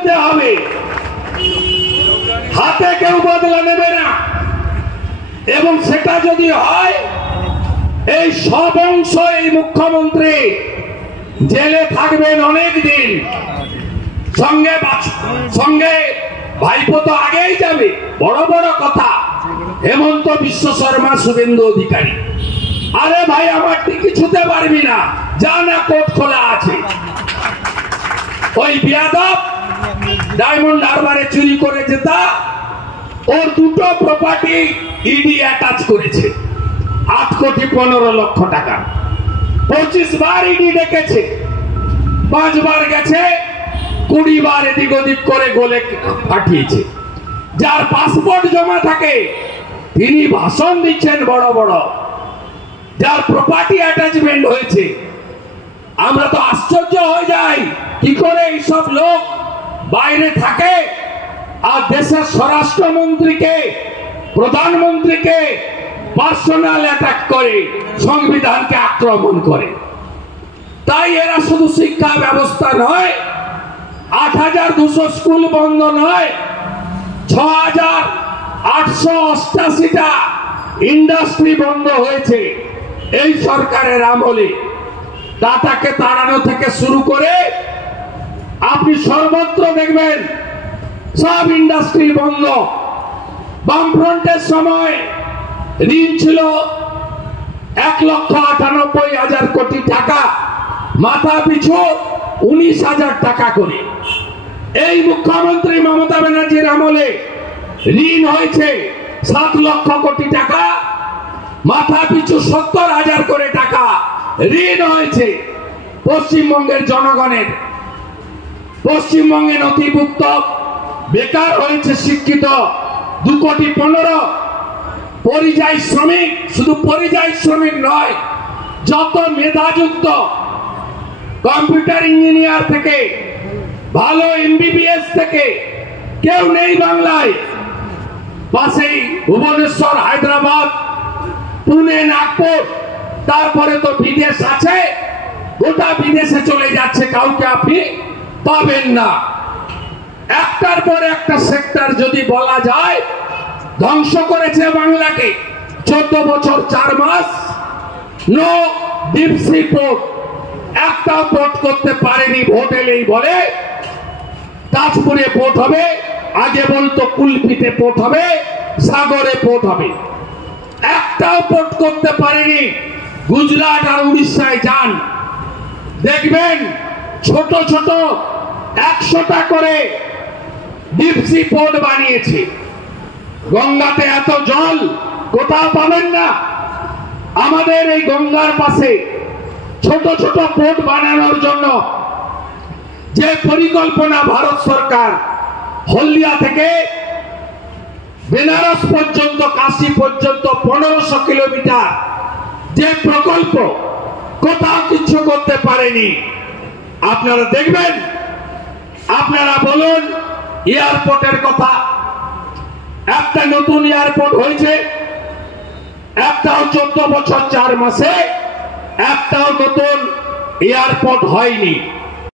করতে হবে, হাতে কেউ বদলা নেবে না। এবং সেটা যদি হয়, এই সব অংশ এই মুখ্যমন্ত্রী জেলে থাকবেন অনেক দিন। সঙ্গে ভাইপো তো আগেই যাবে, বড় বড় কথা। হেমন্ত বিশ্ব শর্মা, শুভেন্দু অধিকারী, আরে ভাই আমার টিকি ছুতে পারবি না, যা না, কোর্ট খোলা আছে। ওই বিয়াদব ডায়মন্ড হারবারে চুরি করে যেতা, ওর দুটো প্রপার্টি ইডি অ্যাটাচ করেছে, 8,15,00,000 টাকা। 25 বার ইডি ডেকেছে, 5 বার গেছে, 20 বার এদিক ওদিক করে গোলে পাঠিয়েছে। যার পাসপোর্ট জমা থাকে তিনি ভাষণ দিচ্ছেন বড় বড়, যার প্রপার্টি অ্যাটাচমেন্ট হয়েছে। আমরা তো আশ্চর্য হয়ে যাই, কি করে এইসব লোক বাইরে থাকে আর দেশের স্বরাষ্ট্রমন্ত্রীকে, প্রধানমন্ত্রীকে পার্সোনাল অ্যাটাক করে, সংবিধানকে আক্রমণ করে। তাই এরা শুধু শিক্ষা ব্যবস্থা নয়, 8,200 স্কুল বন্ধ নয়, 6,888টা ইন্ডাস্ট্রি বন্ধ হয়েছে এই সরকারের আমলে। টাটাকে তাড়ানো থেকে শুরু করে আপনি সর্বত্র দেখবেন সব ইন্ডাস্ট্রি বন্ধ। বামফ্রন্টের সময় ঋণ ছিল 1,98,000 কোটি টাকা, মাথা পিছু 19,000 টাকা করে। এই মুখ্যমন্ত্রী মমতা ব্যানার্জির আমলে ঋণ হয়েছে 7 লক্ষ কোটি টাকা, মাথা পিছু 70,000 করে টাকা ঋণ হয়েছে পশ্চিমবঙ্গের জনগণের। পশ্চিমবঙ্গে নথিভুক্ত বেকার হয়েছে শিক্ষিত 2,15,00,000। পরিযায়ী শ্রমিক, শুধু পরিযায়ী শ্রমিক নয়, যত মেধাযুক্ত কম্পিউটার ইঞ্জিনিয়ার থেকে ভালো MBBS থেকে কেউ নেই বাংলায়। পাশেই ভুবনেশ্বর, হায়দ্রাবাদ, পুনে, নাগপুর, তারপরে তো বিদেশ আছে, গোটা বিদেশে চলে যাচ্ছে, কাউকে আপনি পাবেন না। একটার পর একটা সেক্টর যদি বলা যায় ধ্বংস করেছে বাংলাকে। 14 বছর 4 মাস নো ডিপ সি পোর্ট, একটাও পোর্ট করতে পারেনি। ভোট এলেই বলে তাজপুরে পোর্ট হবে, আগে বলতো কুলপিতে পোর্ট হবে, সাগরে পোর্ট হবে, একটাও পোর্ট করতে পারেনি। গুজরাট আর উড়িষ্যায় যান, দেখবেন ছোট ছোট 100টা করে ডিপ সি পোর্ট বানিয়েছে। গঙ্গাতে এত জল কোথাও পাবেন না। আমাদের এই গঙ্গার পাশে ছোট ছোট পোর্ট বানানোর জন্য যে পরিকল্পনা ভারত সরকার, হলদিয়া থেকে বেনারস পর্যন্ত, কাশী পর্যন্ত 1500 কিলোমিটার যে প্রকল্প, কোথাও কিছু করতে পারেনি। আপনারা দেখবেন, আপনারা বলুন এয়ারপোর্টের কথা, একটা নতুন এয়ারপোর্ট হয়েছে, একটাও 14 বছর 4 মাসে একটাও নতুন এয়ারপোর্ট হয়নি।